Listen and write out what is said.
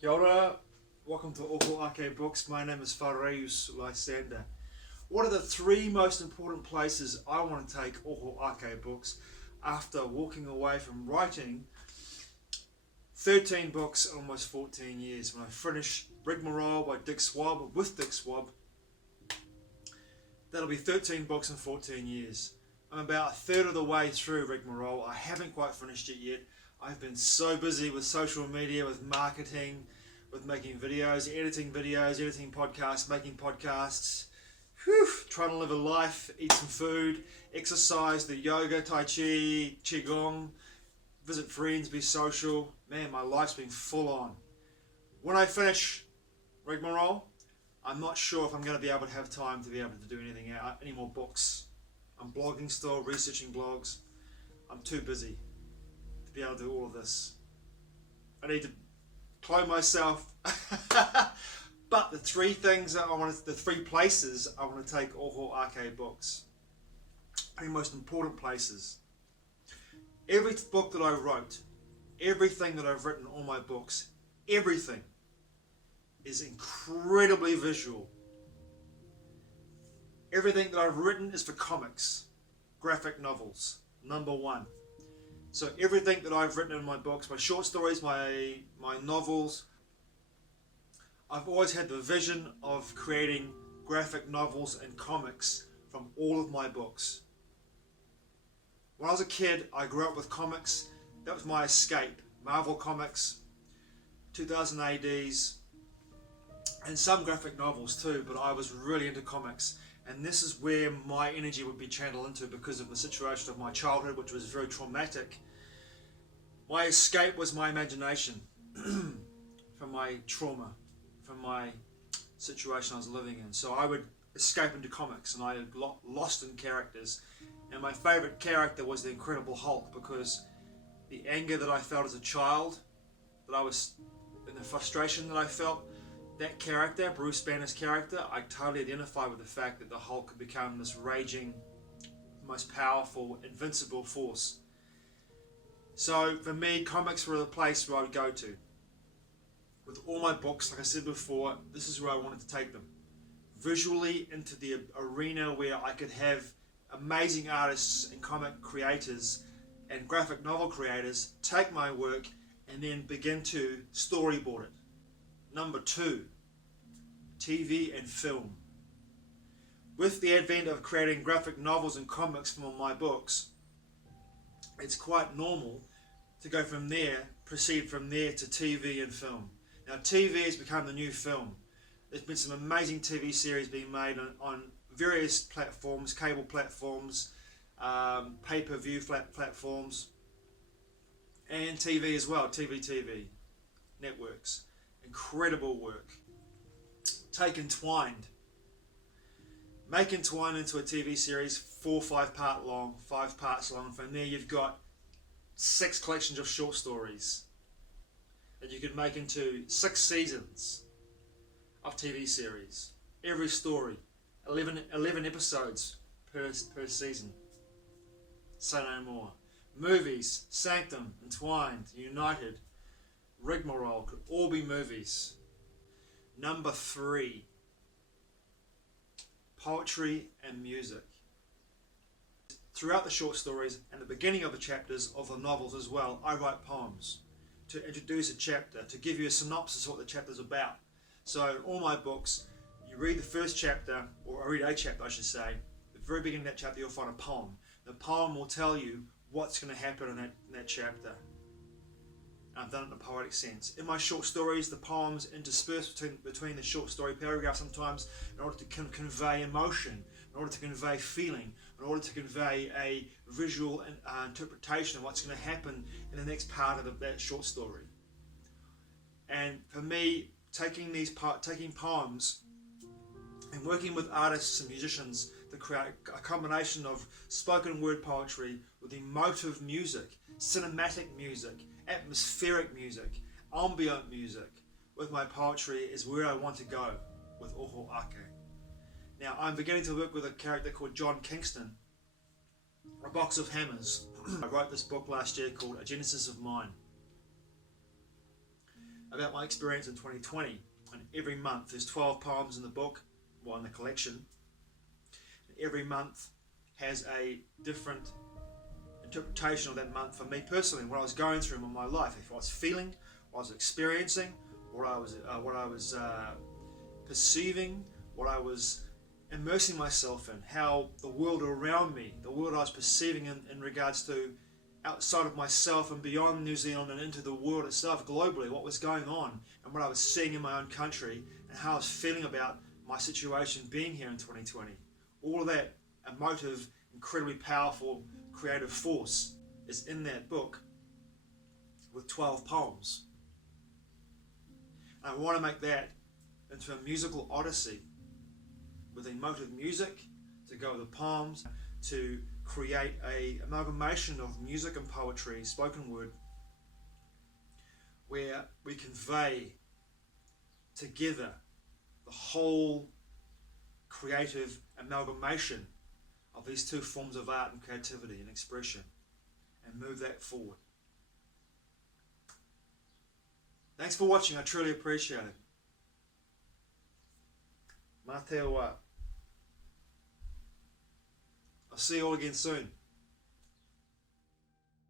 Kia ora, welcome to Oho Ake Books. My name is Whareus Lysander. What are the three most important places I want to take Oho Ake Books after walking away from writing 13 books in almost 14 years? When I finish Rigmarole by Dick Swab, with Dick Swab, that'll be 13 books in 14 years. I'm about a third of the way through Rigmarole. I haven't quite finished it yet. I've been so busy with social media, with marketing, with making videos, editing podcasts, making podcasts, trying to live a life, eat some food, exercise, do yoga, tai chi, qigong, visit friends, be social. Man, my life's been full on. When I finish Rigmarole, I'm not sure if I'm going to be able to have time to be able to do any more books. I'm blogging still, researching blogs. I'm too busy to be able to do all of this. I need to clone myself. But the three places I want to take Oho Ake Books, the most important places. Every book that I wrote, everything that I've written in all my books, everything is incredibly visual. Everything that I've written is for comics, graphic novels, number one. So everything that I've written in my books, my short stories, my novels, I've always had the vision of creating graphic novels and comics from all of my books. When I was a kid, I grew up with comics. That was my escape. Marvel Comics, 2000 ADs, and some graphic novels too, but I was really into comics. And this is where my energy would be channeled into because of the situation of my childhood, which was very traumatic. My escape was my imagination from my trauma, from my situation I was living in. So I would escape into comics, and I had lost in characters. And my favourite character was the Incredible Hulk, because the anger that I felt as a child, and the frustration that I felt, that character, Bruce Banner's character, I totally identify with the fact that the Hulk could become this raging, most powerful, invincible force. So for me, comics were the place where I would go to. With all my books, like I said before, this is where I wanted to take them. Visually into the arena where I could have amazing artists and comic creators and graphic novel creators take my work and then begin to storyboard it. Number two, TV and film. With the advent of creating graphic novels and comics from my books, it's quite normal to go from there, proceed from there to TV and film. Now TV has become the new film. There's been some amazing TV series being made on various platforms, cable platforms, pay-per-view platforms, and TV as well, TV networks. Incredible work. Take Entwined. Make Entwined into a TV series, 4 or 5 parts long. From there you've got 6 collections of short stories that you could make into 6 seasons of TV series. Every story, 11 episodes per season. Say no more. Movies, Sanctum, Entwined, United, Rigmarole, could all be movies. Number 3, poetry and music. Throughout the short stories and the beginning of the chapters of the novels as well, I write poems to introduce a chapter, to give you a synopsis of what the chapter's about. So in all my books, you read the first chapter, or I read a chapter I should say, at the very beginning of that chapter you'll find a poem. The poem will tell you what's going to happen in that chapter. I've done it in a poetic sense. In my short stories, the poems intersperse between the short story paragraphs sometimes in order to convey emotion, in order to convey feeling, in order to convey a visual interpretation of what's going to happen in the next part of that short story. And for me, taking poems and working with artists and musicians to create a combination of spoken word poetry with emotive music, cinematic music, atmospheric music, ambient music with my poetry is where I want to go with Oho Ake. Now I'm beginning to work with a character called John Kingston, a box of hammers. I wrote this book last year called A Genesis of Mine. about my experience in 2020. And every month there's 12 poems in the book, well, in the collection. And every month has a different interpretation of that month for me personally, what I was going through in my life, if I was feeling, what I was experiencing, what I was perceiving, what I was immersing myself in, how the world around me, the world I was perceiving in regards to outside of myself and beyond New Zealand and into the world itself globally, what was going on and what I was seeing in my own country and how I was feeling about my situation being here in 2020. All of that emotive, incredibly powerful, creative force is in that book with 12 poems. And I want to make that into a musical odyssey with emotive music to go with the poems, to create a amalgamation of music and poetry, spoken word, where we convey together the whole creative amalgamation of these two forms of art and creativity and expression, and move that forward. Thanks for watching, I truly appreciate it. Mā te oa. I'll see you all again soon.